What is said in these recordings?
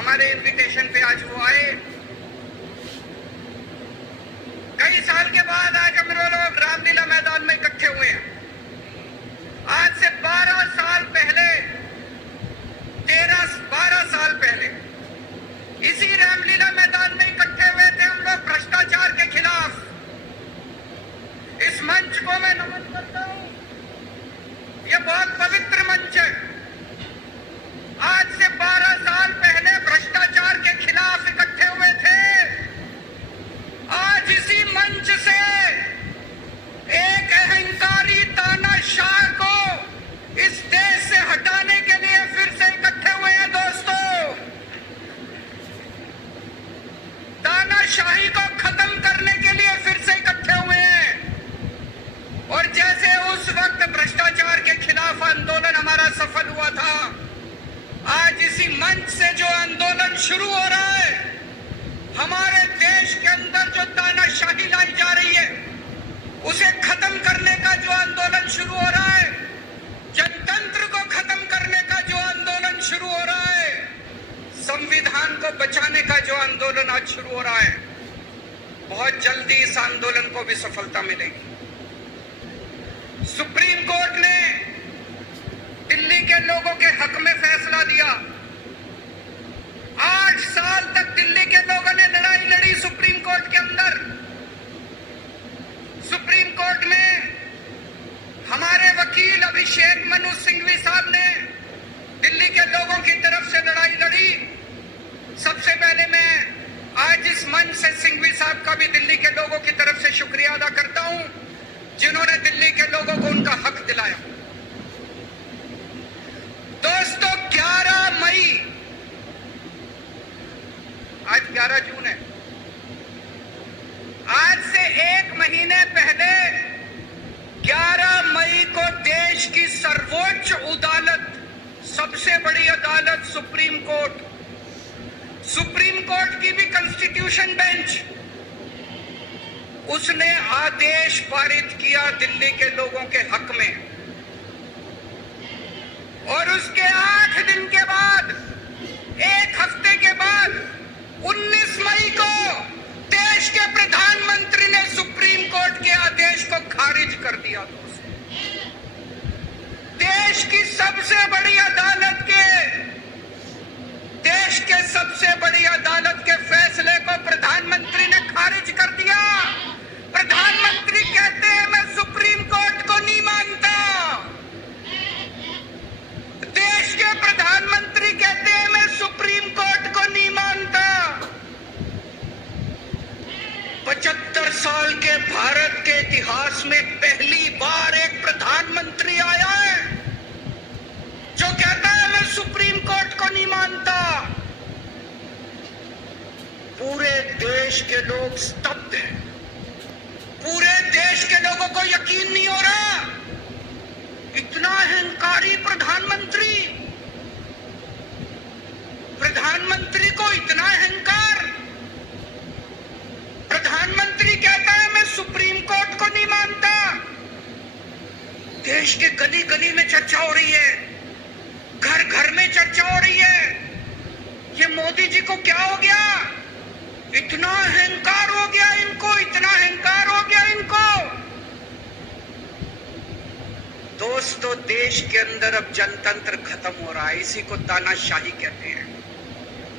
हमारे इनविटेशन पे आज वो आए। कई साल के बाद आज हम लोग रामलीला मैदान में इकट्ठे हुए हैं। आज से 12 साल पहले, 12 साल पहले इसी रामलीला मैदान में इकट्ठे हुए थे हम लोग भ्रष्टाचार के खिलाफ। इस मंच को मैं नमन करता हूं, ये बहुत पवित्र मंच है। आज से 12 साल पहले भ्रष्टाचार के खिलाफ इकट्ठे हुए थे। आज इसी मंच से एक अहंकारी तानाशाह को इस देश से हटाने के लिए फिर से इकट्ठे हुए हैं दोस्तों। तानाशाही को खत्म करने के लिए फिर से इकट्ठे हुए हैं। और जैसे उस वक्त भ्रष्टाचार के खिलाफ आंदोलन हमारा सफल हुआ था, आज इसी मंच से जो आंदोलन शुरू हो रहा है, हमारे देश के अंदर जो तानाशाही लाई जा रही है उसे खत्म करने का जो आंदोलन शुरू हो रहा है, जनतंत्र को खत्म करने का जो आंदोलन शुरू हो रहा है, संविधान को बचाने का जो आंदोलन आज शुरू हो रहा है, बहुत जल्दी इस आंदोलन को भी सफलता मिलेगी। सुप्रीम कोर्ट ने दिल्ली के लोगों के हक में फैसला दिया। 8 साल तक दिल्ली के लोगों ने लड़ाई लड़ी सुप्रीम कोर्ट के अंदर। सुप्रीम कोर्ट में हमारे वकील अभिषेक मनु सिंघवी साहब ने दिल्ली के लोगों की तरफ से लड़ाई लड़ी। सबसे पहले मैं आज इस मंच से सिंघवी साहब का भी दिल्ली के लोगों की तरफ से शुक्रिया अदा करता हूं, जिन्होंने दिल्ली के लोगों को उनका हक दिलाया। दोस्तों, 11 मई, आज 11 जून है, आज से 1 महीने पहले 11 मई को देश की सर्वोच्च अदालत, सबसे बड़ी अदालत सुप्रीम कोर्ट की भी कॉन्स्टिट्यूशन बेंच, उसने आदेश पारित किया दिल्ली के लोगों के हक में। और उसके 8 दिन के बाद, 1 हफ्ते के बाद 19 मई को देश के प्रधानमंत्री ने सुप्रीम कोर्ट के आदेश को खारिज कर दिया। देश की सबसे बड़ी अदालत के, देश के सबसे बड़ी अदालत के फैसले को प्रधानमंत्री ने खारिज कर दिया। प्रधानमंत्री कहते हैं मैं सुप्रीम कोर्ट को नहीं मानता। देश के प्रधानमंत्री कहते हैं मैं सुप्रीम कोर्ट को नहीं मानता। 75 साल के भारत के इतिहास में पहली बार एक प्रधानमंत्री आया है जो कहता है मैं सुप्रीम कोर्ट को नहीं मानता। पूरे देश के लोग स्तब्ध हैं। पूरे देश के लोगों को यकीन नहीं हो रहा, इतना अहंकारी प्रधानमंत्री, प्रधानमंत्री को इतना अहंकार। प्रधानमंत्री कहता है मैं सुप्रीम कोर्ट को नहीं मानता। देश के गली गली में चर्चा हो रही है, घर घर में चर्चा हो रही है, ये मोदी जी को क्या हो गया, इतना अहंकार हो गया इनको, इतना अहंकार हो गया इनको। दोस्तों, देश के अंदर अब जनतंत्र खत्म हो रहा है, इसी को तानाशाही कहते हैं।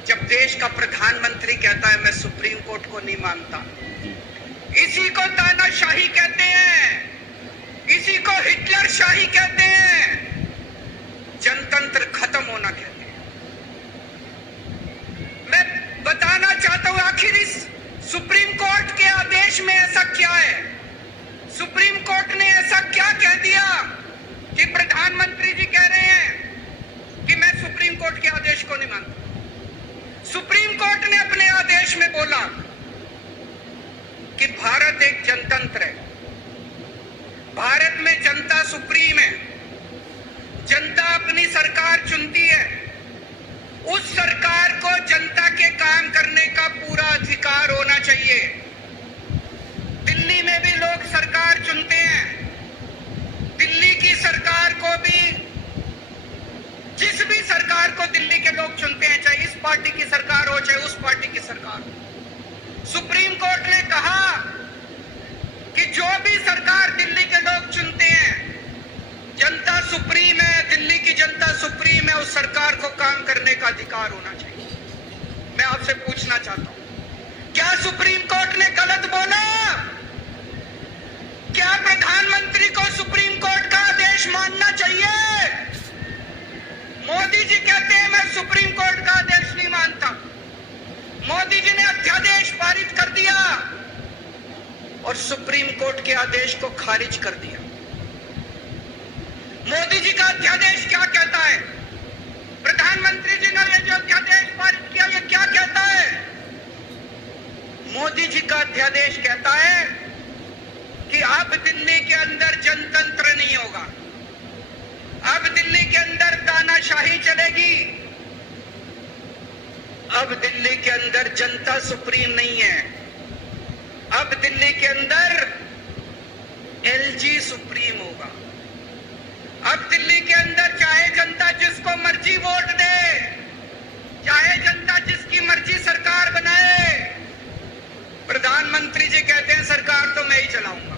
जब देश का प्रधानमंत्री कहता है मैं सुप्रीम कोर्ट को नहीं मानता, इसी को तानाशाही कहते हैं, इसी को हिटलर शाही कहते हैं, जनतंत्र खत्म होना कहते हैं। मैं बताना चाहता हूं आखिर इस सुप्रीम कोर्ट के आदेश में ऐसा क्या है। सुप्रीम कोर्ट ने ऐसा क्या कह दिया कि प्रधानमंत्री जी कह रहे हैं कि मैं सुप्रीम कोर्ट के आदेश को नहीं मानता। सुप्रीम कोर्ट ने अपने आदेश में बोला कि भारत एक जनतंत्र है, भारत में जनता सुप्रीम है, जनता अपनी सरकार चुनती है, उस सरकार को जनता के काम करने का पूरा अधिकार होना चाहिए। दिल्ली में भी लोग सरकार चुनते हैं, दिल्ली की सरकार को भी, जिस भी सरकार को दिल्ली के लोग चुनते हैं, चाहे इस पार्टी की सरकार सरकार। सुप्रीम कोर्ट ने कहा कि जो भी सरकार दिल्ली के लोग चुनते हैं, जनता सुप्रीम है, दिल्ली की जनता सुप्रीम है, उस सरकार को काम करने का अधिकार होना चाहिए। मैं आपसे पूछना चाहता हूं, क्या सुप्रीम कोर्ट ने गलत बोला? क्या प्रधानमंत्री को सुप्रीम कोर्ट का आदेश मानना चाहिए? मोदी जी कहते हैं मैं सुप्रीम कोर्ट का आदेश नहीं मानता। मोदी जी ने अध्यादेश पारित कर दिया और सुप्रीम कोर्ट के आदेश को खारिज कर दिया। मोदी जी का अध्यादेश क्या कहता है? प्रधानमंत्री जी ने जो अध्यादेश पारित किया, ये क्या कहता है? मोदी जी का अध्यादेश कहता है कि अब दिल्ली के अंदर जनतंत्र नहीं होगा, अब दिल्ली के अंदर तानाशाही चलेगी, अब दिल्ली के अंदर जनता सुप्रीम नहीं है, अब दिल्ली के अंदर एलजी सुप्रीम होगा। अब दिल्ली के अंदर चाहे जनता जिसको मर्जी वोट दे, चाहे जनता जिसकी मर्जी सरकार बनाए, प्रधानमंत्री जी कहते हैं सरकार तो मैं ही चलाऊंगा,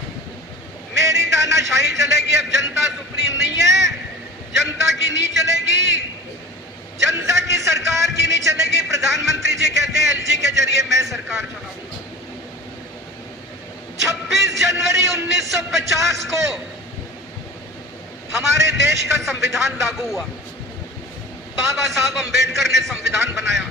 मेरी तानाशाही चलेगी। अब जनता सुप्रीम नहीं है, जनता की नहीं चलेगी, जनता की सरकार की नहीं चलेगी। प्रधानमंत्री जी कहते हैं एलजी के जरिए मैं सरकार चलाऊंगा। 26 जनवरी 1950 को हमारे देश का संविधान लागू हुआ। बाबा साहब अंबेडकर ने संविधान बनाया।